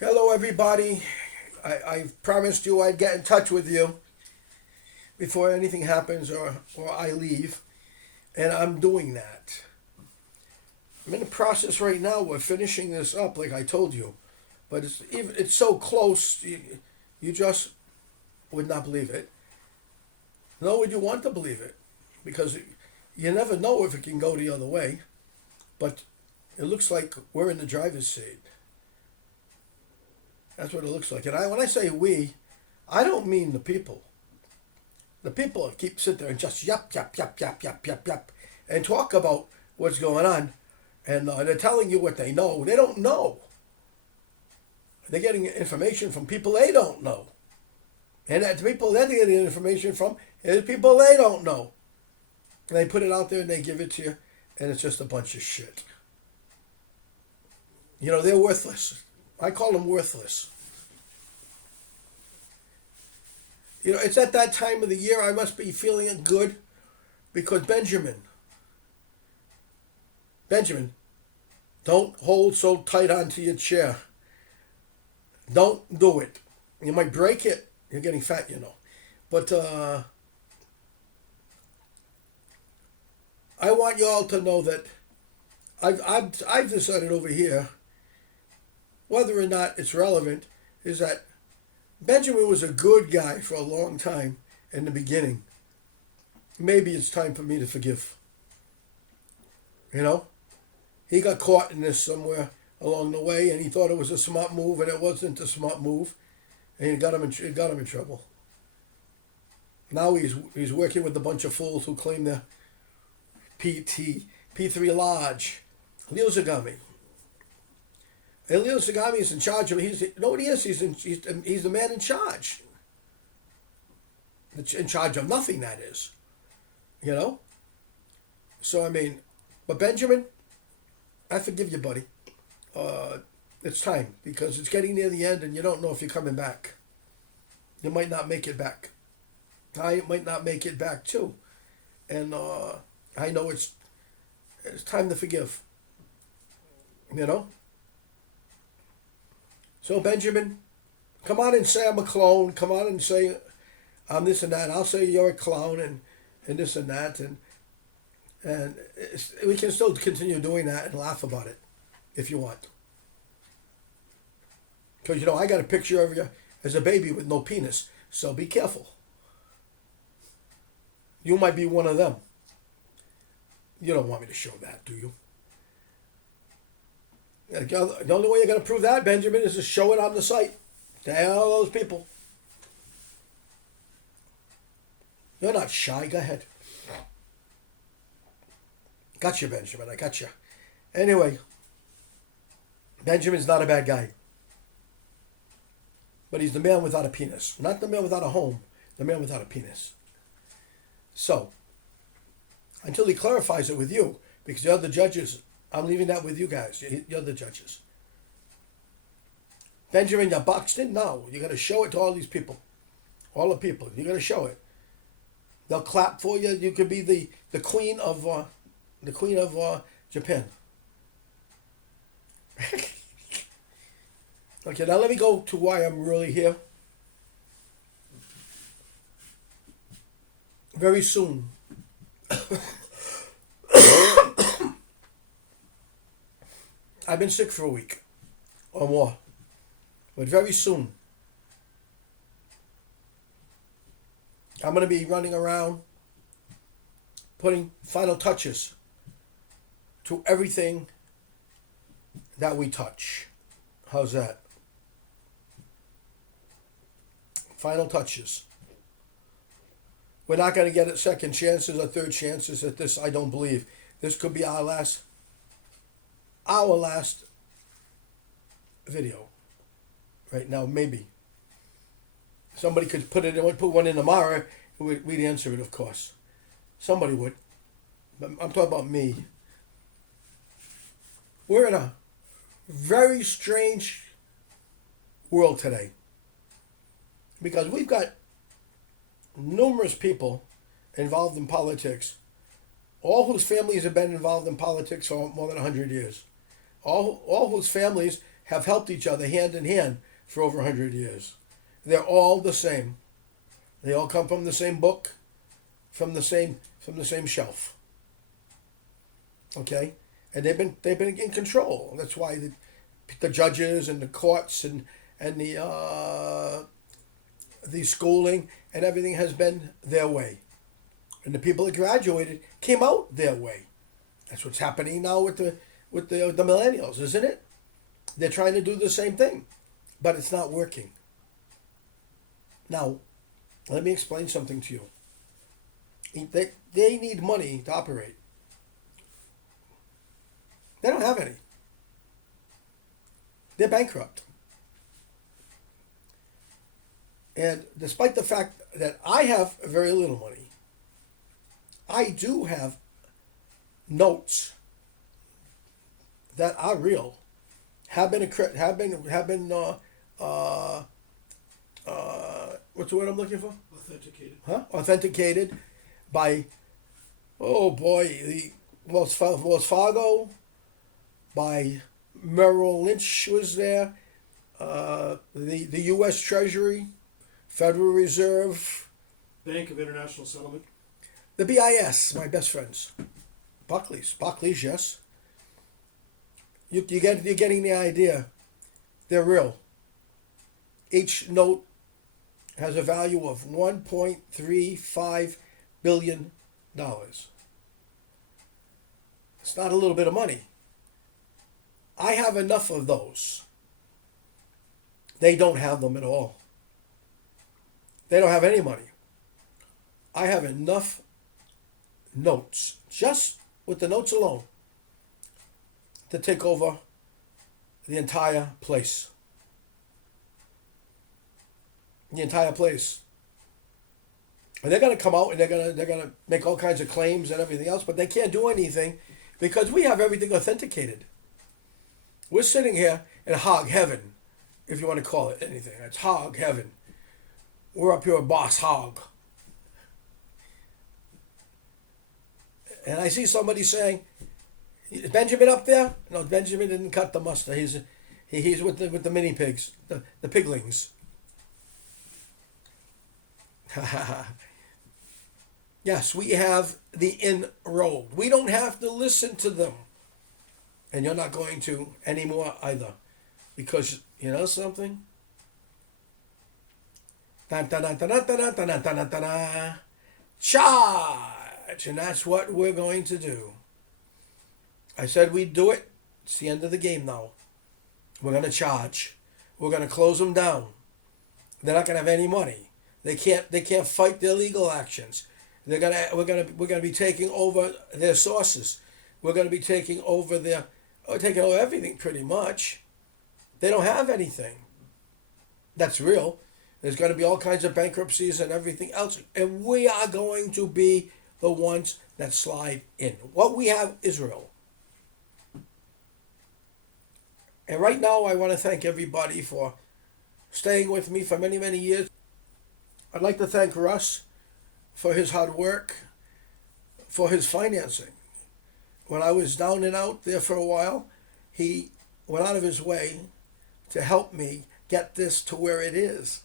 Hello, everybody. I promised you I'd get in touch with you before anything happens or I leave, and I'm doing that. I'm in the process right now. We're finishing this up, like I told you, but it's so close, you just would not believe it. Nor would you want to believe it, because you never know if it can go the other way, but it looks like we're in the driver's seat. That's what it looks like. And when I say we, I don't mean the people. The people keep sitting there and just yap, yap, yap, yap, yap, yap, yap, and talk about what's going on. And they're telling you what they know. They don't know. They're getting information from people they don't know. And the people they're getting information from is people they don't know. And they put it out there and they give it to you, and it's just a bunch of shit. You know, they're worthless. I call them worthless. You know, it's at that time of the year I must be feeling it good because Benjamin, don't hold so tight onto your chair. Don't do it. You might break it. You're getting fat, you know. But I want you all to know that I've decided over here, whether or not it's relevant, is that Benjamin was a good guy for a long time in the beginning. Maybe it's time for me to forgive. You know? He got caught in this somewhere along the way, and he thought it was a smart move, and it wasn't a smart move, and it got him in trouble. Now he's working with a bunch of fools who claim they're P3 Lodge, Leo Zagami. And Leo Zagami is in charge of. You know what he is? He's the man in charge. In charge of nothing, that is. You know. So I mean, but Benjamin, I forgive you, buddy. It's time because it's getting near the end, and you don't know if you're coming back. You might not make it back. I might not make it back too, and I know it's time to forgive. You know. So Benjamin, come on and say I'm a clone. Come on and say I'm this and that. I'll say you're a clown and this and that, and we can still continue doing that and laugh about it if you want. Because, you know, I got a picture of you as a baby with no penis, so be careful. You might be one of them. You don't want me to show that, do you? The only way you're going to prove that, Benjamin, is to show it on the site. Tell those people. You're not shy. Go ahead. Gotcha, Benjamin. I gotcha. Anyway, Benjamin's not a bad guy. But he's the man without a penis. Not the man without a home. The man without a penis. So, until he clarifies it with you, because the other judges, I'm leaving that with you guys. You're the judges. Benjamin, you're boxed in now. You got to show it to all these people. All the people. You got to show it. They'll clap for you. You could be the queen of Japan. Okay, now let me go to why I'm really here. Very soon. I've been sick for a week or more. But very soon, I'm going to be running around putting final touches to everything that we touch. How's that? Final touches. We're not going to get second chances or third chances at this, I don't believe. This could be our last video. Right now, maybe. Somebody could put one in tomorrow, we'd answer it, of course. Somebody would. But I'm talking about me. We're in a very strange world today. Because we've got numerous people involved in politics, all whose families have been involved in politics for more than 100 years. All whose families have helped each other hand in hand for over 100 years. They're all the same. They all come from the same book, from the same shelf. Okay, and they've been in control. That's why the judges and the courts and the schooling and everything has been their way, and the people that graduated came out their way. That's what's happening now with the millennials, isn't it? They're trying to do the same thing, but it's not working. Now, let me explain something to you. They need money to operate. They don't have any. They're bankrupt. And despite the fact that I have very little money, I do have notes that are real, have been what's the word I'm looking for? Authenticated. Huh? Authenticated by, oh boy, the Wells Fargo, by Merrill Lynch was there, the U.S. Treasury, Federal Reserve, Bank of International Settlement. the BIS, my best friends, Barclays, yes. You're getting the idea. They're real. Each note has a value of $1.35 billion. It's not a little bit of money. I have enough of those. They don't have them at all. They don't have any money. I have enough notes, just with the notes alone, to take over the entire place. The entire place. And they're going to come out and they're going to make all kinds of claims and everything else, but they can't do anything because we have everything authenticated. We're sitting here in hog heaven, if you want to call it anything. It's hog heaven. We're up here with Boss Hog. And I see somebody saying, "Is Benjamin up there?" No, Benjamin didn't cut the mustard. He's with the mini pigs, the piglings. Yes, we have the inroad. We don't have to listen to them. And you're not going to anymore either. Because, you know something? Charge! And that's what we're going to do. I said we'd do it. It's the end of the game now. We're going to charge. We're going to close them down. They're not going to have any money. They can't fight their legal actions. We're gonna be taking over their sources. We're gonna be taking over taking over everything pretty much. They don't have anything. That's real. There's gonna be all kinds of bankruptcies and everything else, and we are going to be the ones that slide in. What we have is real. And right now, I want to thank everybody for staying with me for many, many years. I'd like to thank Russ for his hard work, for his financing. When I was down and out there for a while, he went out of his way to help me get this to where it is.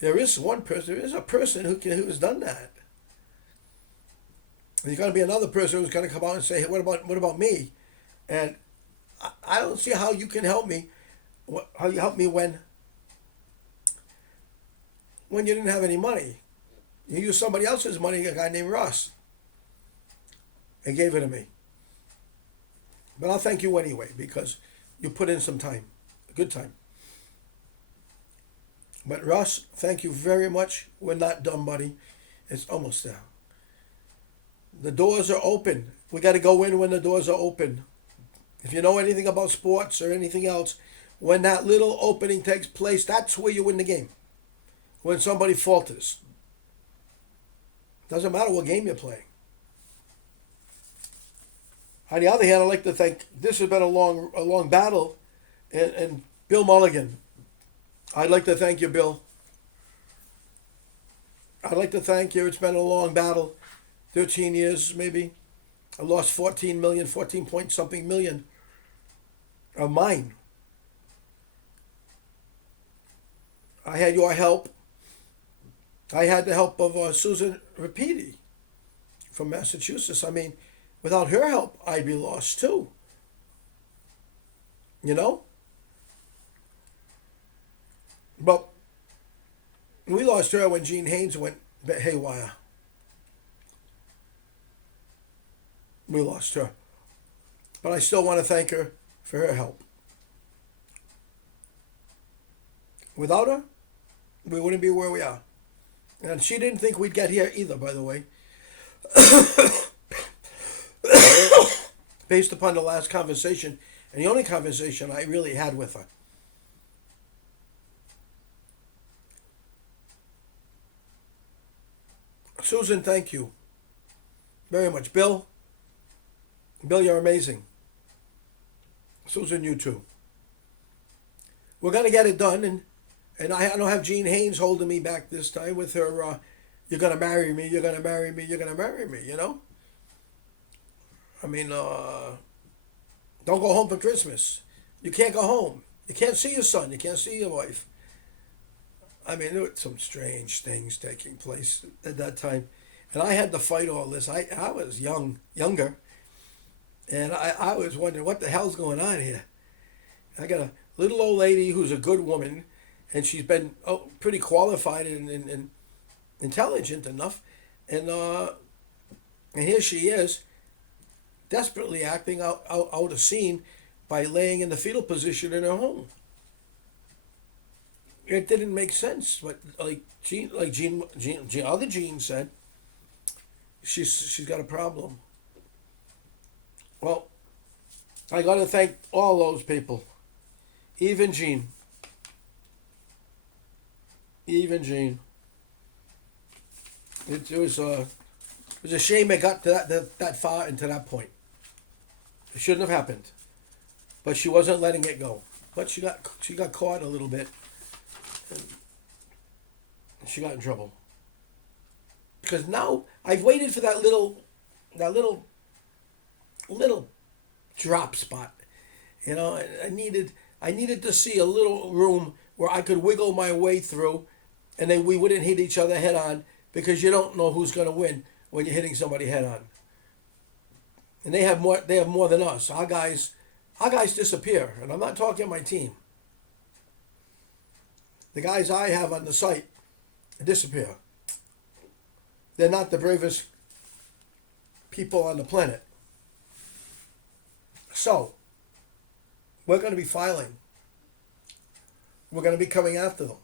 There is a person who has done that. There's going to be another person who's going to come out and say, "Hey, what about me?" And I don't see how you can help me. How you help me when you didn't have any money. You used somebody else's money, a guy named Russ, and gave it to me. But I'll thank you anyway because you put in some time, a good time. But Russ, thank you very much. We're not done, buddy. It's almost there. The doors are open. We got to go in when the doors are open. If you know anything about sports or anything else, when that little opening takes place, that's where you win the game. When somebody falters. Doesn't matter what game you're playing. On the other hand, I'd like to thank, this has been a long battle, and Bill Mulligan. I'd like to thank you, Bill. I'd like to thank you. It's been a long battle, 13 years maybe. I lost 14 point something million of mine I had your help. I had the help of Susan Rapidi from Massachusetts. I mean, without her help, I'd be lost too. You know? But we lost her when Gene Haynes went haywire. We lost her. But I still want to thank her for her help. Without her, we wouldn't be where we are. And she didn't think we'd get here either, by the way. Based upon the last conversation, and the only conversation I really had with her. Susan, thank you very much. Bill, you're amazing. Susan, you too. We're going to get it done, and I don't have Gene Haynes holding me back this time with her, you're going to marry me, you're going to marry me, you're going to marry me, you know? I mean, don't go home for Christmas. You can't go home. You can't see your son. You can't see your wife. I mean, there were some strange things taking place at that time. And I had to fight all this. I was younger. And I was wondering, what the hell's going on here? I got a little old lady who's a good woman, and she's been pretty qualified and intelligent enough. And here she is, desperately acting out a scene by laying in the fetal position in her home. It didn't make sense, but other Gene said, she's got a problem. Well, I got to thank all those people, even Gene. It was a shame it got to that far and to that point. It shouldn't have happened, but she wasn't letting it go. But she got caught a little bit, and she got in trouble. Because now I've waited for that little drop spot. You know, I needed to see a little room where I could wiggle my way through, and then we wouldn't hit each other head on, because you don't know who's going to win when you're hitting somebody head on. And they have more than us. Our guys disappear, and I'm not talking my team. The guys I have on the site disappear. They're not the bravest people on the planet. So, we're going to be filing. We're going to be coming after them.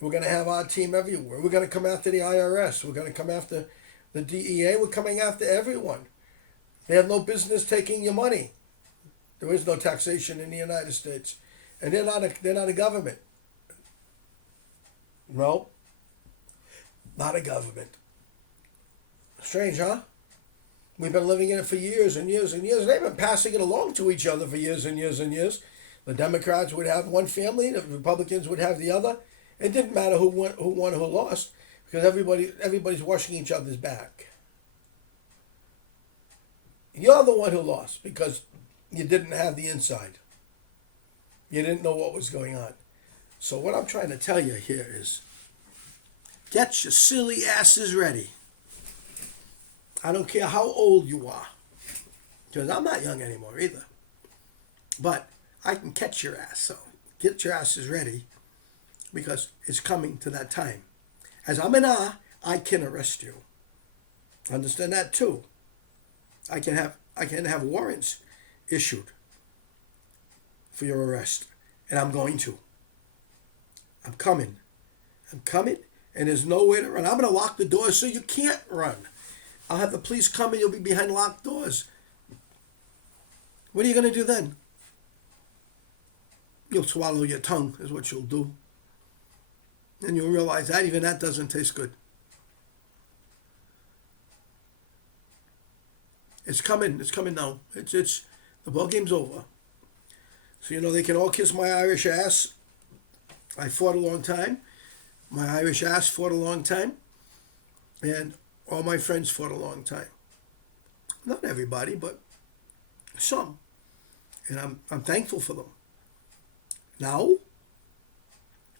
We're going to have our team everywhere. We're going to come after the IRS. We're going to come after the DEA. We're coming after everyone. They have no business taking your money. There is no taxation in the United States. And they're not a government. No. Not a government. Strange, huh? We've been living in it for years and years and years. They've been passing it along to each other for years and years and years. The Democrats would have one family, the Republicans would have the other. It didn't matter who won, who lost, because everybody's washing each other's back. You're the one who lost because you didn't have the inside. You didn't know what was going on. So what I'm trying to tell you here is, get your silly asses ready. I don't care how old you are, because I'm not young anymore either. But I can catch your ass, so get your asses ready, because it's coming to that time. As I'm I can arrest you. Understand that too. I can have warrants issued for your arrest, and I'm going to. I'm coming, and there's nowhere to run. I'm going to lock the doors so you can't run. I'll have the police come and you'll be behind locked doors. What are you going to do then? You'll swallow your tongue is what you'll do. And you'll realize that even that doesn't taste good. It's coming now. It's the ball game's over. So they can all kiss my Irish ass. I fought a long time. My Irish ass fought a long time. And all my friends fought a long time. Not everybody, but some. And I'm thankful for them. Now,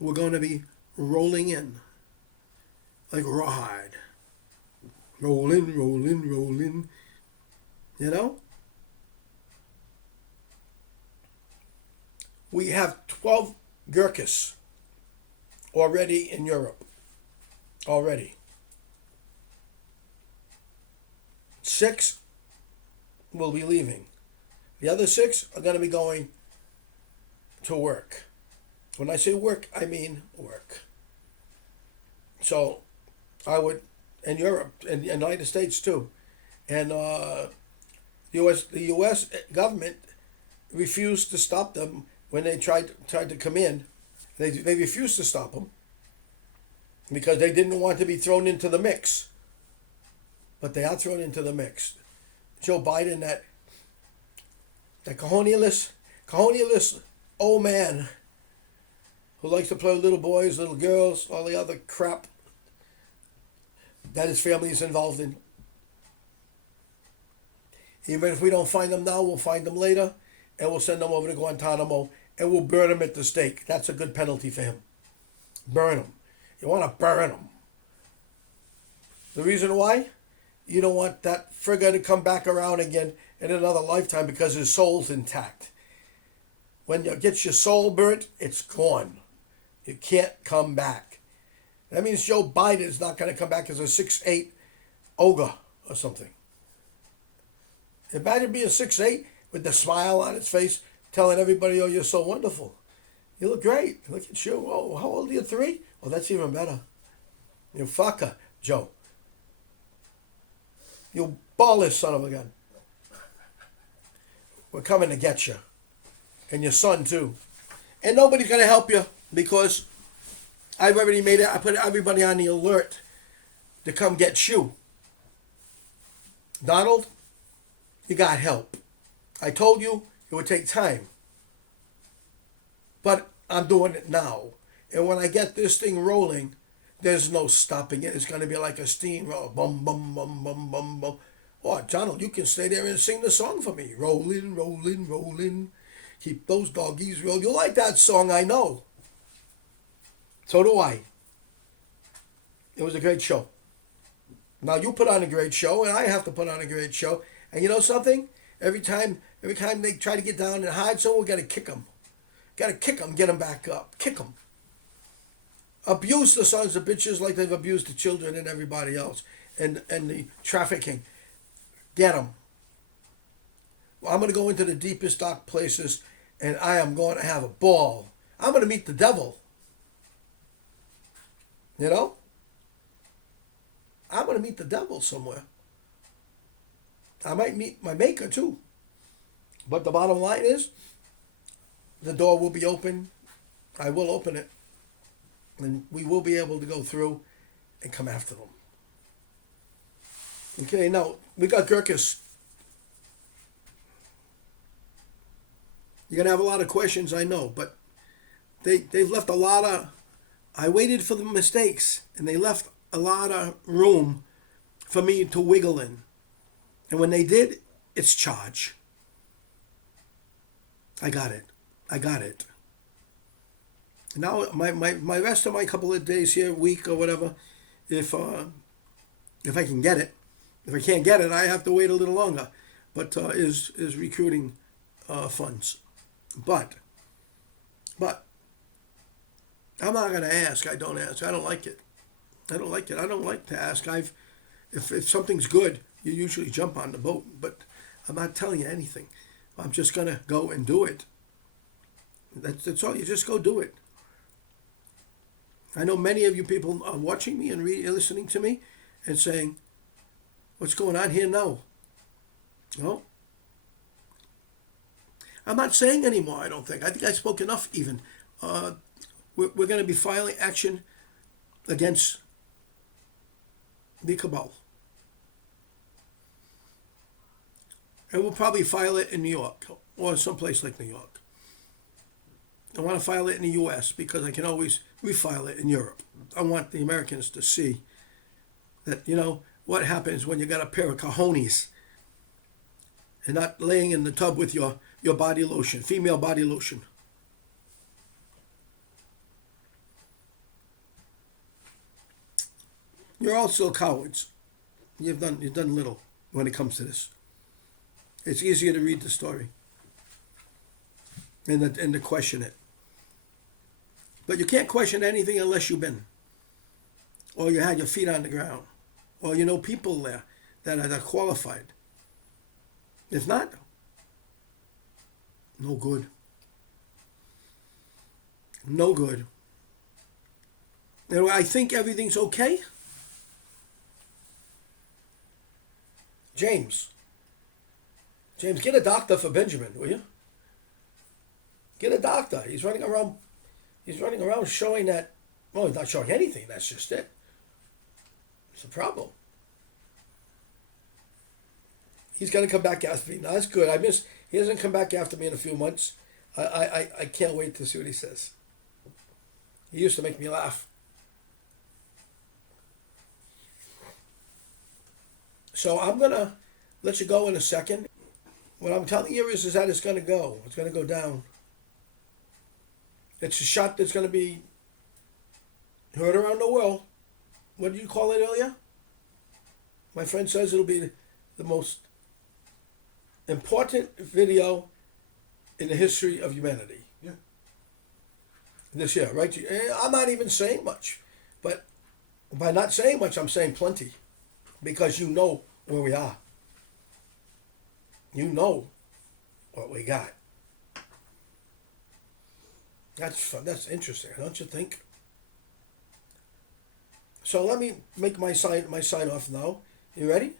we're going to be rolling in like rawhide. Roll in, roll in, roll in. You know? We have 12 Gurkhas already in Europe. Already. 6 will be leaving. The other 6 are going to be going to work. When I say work, I mean work. So I would, in Europe, in the United States too, and the U.S. government refused to stop them when they tried to come in. They refused to stop them because they didn't want to be thrown into the mix. But they are thrown into the mix. Joe Biden, that cojones old man who likes to play with little boys, little girls, all the other crap that his family is involved in. Even if we don't find them now, we'll find them later, and we'll send them over to Guantanamo, and we'll burn them at the stake. That's a good penalty for him. Burn them. You want to burn them. The reason why? You don't want that frigga to come back around again in another lifetime because his soul's intact. When you get your soul burnt, it's gone. You can't come back. That means Joe Biden is not going to come back as a 6'8" ogre or something. Imagine being 6'8" with the smile on his face, telling everybody, "Oh, you're so wonderful. You look great. Look at you. Oh, how old are you? 3? Oh, that's even better. You fucker, Joe. You ballless son of a gun. We're coming to get you. And your son, too. And nobody's going to help you because I've already made it. I put everybody on the alert to come get you. Donald, you got help. I told you it would take time. But I'm doing it now. And when I get this thing rolling, there's no stopping it. It's going to be like a steamroller. Bum, bum, bum, bum, bum, bum. Oh, Donald, you can stay there and sing the song for me. Rollin', rollin', rollin'. Keep those doggies rolling. You like that song, I know. So do I. It was a great show. Now you put on a great show, and I have to put on a great show. And you know something? Every time they try to get down and hide someone, we got to kick them. Got to kick them, get them back up. Kick them. Abuse the sons of bitches like they've abused the children and everybody else. And the trafficking. Get them. Well, I'm going to go into the deepest dark places, and I am going to have a ball. I'm going to meet the devil. You know? I'm going to meet the devil somewhere. I might meet my maker too. But the bottom line is, the door will be open. I will open it. And we will be able to go through and come after them. Okay, now, we got Gurkhas. You're going to have a lot of questions, I know, but they've left a lot of... I waited for the mistakes, and they left a lot of room for me to wiggle in. And when they did, it's charge. I got it. Now, my rest of my couple of days here, week or whatever, if I can get it. If I can't get it, I have to wait a little longer. But is recruiting funds. But I'm not going to ask. I don't ask. I don't like it. I don't like to ask. If something's good, you usually jump on the boat. But I'm not telling you anything. I'm just going to go and do it. That's all. You just go do it. I know many of you people are watching me and listening to me and saying, "What's going on here now?" No. I'm not saying anymore, I don't think. I think I spoke enough even. We're going to be filing action against the cabal. And we'll probably file it in New York or someplace like New York. I want to file it in the U.S. because I can always refile it in Europe. I want the Americans to see that, what happens when you got a pair of cojones and not laying in the tub with your body lotion, female body lotion. You're all still cowards. You've done little when it comes to this. It's easier to read the story and to question it. But you can't question anything unless you've been, or you had your feet on the ground, or you know people there that are qualified. If not, no good. No good. And I think everything's okay. James, get a doctor for Benjamin, will you? Get a doctor. He's running around showing that, well, he's not showing anything, that's just it. It's a problem. He's gonna come back after me. No, that's good. He doesn't come back after me in a few months. I can't wait to see what he says. He used to make me laugh. So I'm gonna let you go in a second. What I'm telling you is that it's gonna go. It's gonna go down. It's a shot that's gonna be heard around the world. What did you call it earlier? My friend says it'll be the most important video in the history of humanity. Yeah. This year, right? I'm not even saying much, but by not saying much, I'm saying plenty, because you know where we are. You know what we got. That's fun. That's interesting, don't you think? So let me make my sign off now. You ready?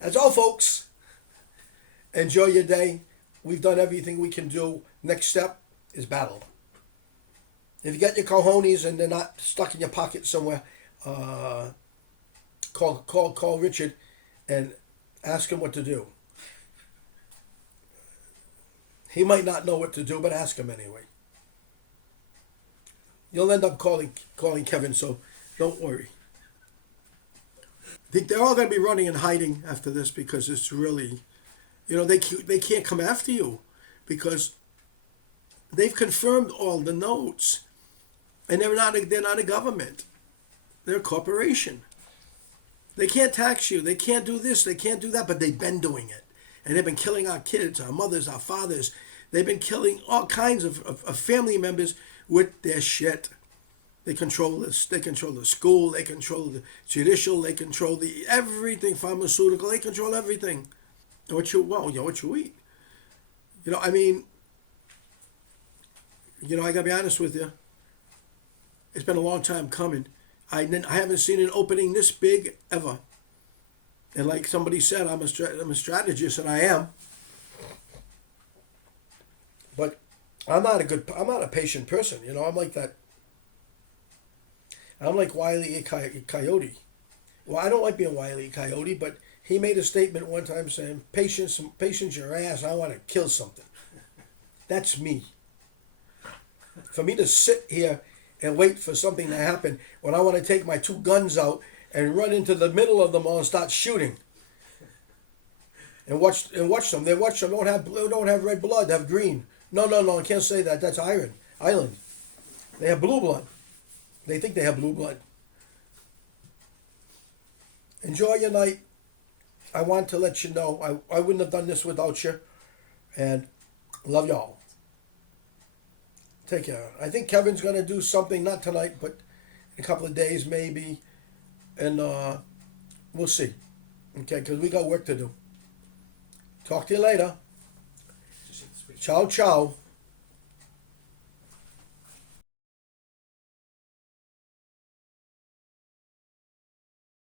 That's all, folks. Enjoy your day. We've done everything we can do. Next step is battle. If you got your cojones and they're not stuck in your pocket somewhere, call Richard and ask him what to do. He might not know what to do, but ask him anyway. You'll end up calling Kevin, so don't worry. I think they're all going to be running and hiding after this, because it's really, they can't come after you because they've confirmed all the notes, and they're not a government. They're a corporation. They can't tax you. They can't do this. They can't do that. But they've been doing it, and they've been killing our kids, our mothers, our fathers. They've been killing all kinds of family members with their shit. They control this. They control the school. They control the judicial. They control the everything, pharmaceutical. They control everything. What you eat. I gotta be honest with you. It's been a long time coming. I haven't seen an opening this big ever. And like somebody said, I'm a strategist, and I am. But I'm not a patient person. I'm like that. I'm like Wile E. Coyote. Well, I don't like being Wile E. Coyote, but he made a statement one time saying, patience your ass, I want to kill something. That's me. For me to sit here and wait for something to happen when I want to take my two guns out and run into the middle of them all and start shooting. And watch them. They don't have red blood, they have green. No, I can't say that. That's Island. They have blue blood. They think they have blue blood. Enjoy your night. I want to let you know I wouldn't have done this without you. And love y'all. Take care. I think Kevin's going to do something, not tonight, but in a couple of days maybe. And we'll see. Okay, because we got work to do. Talk to you later. Ciao, ciao.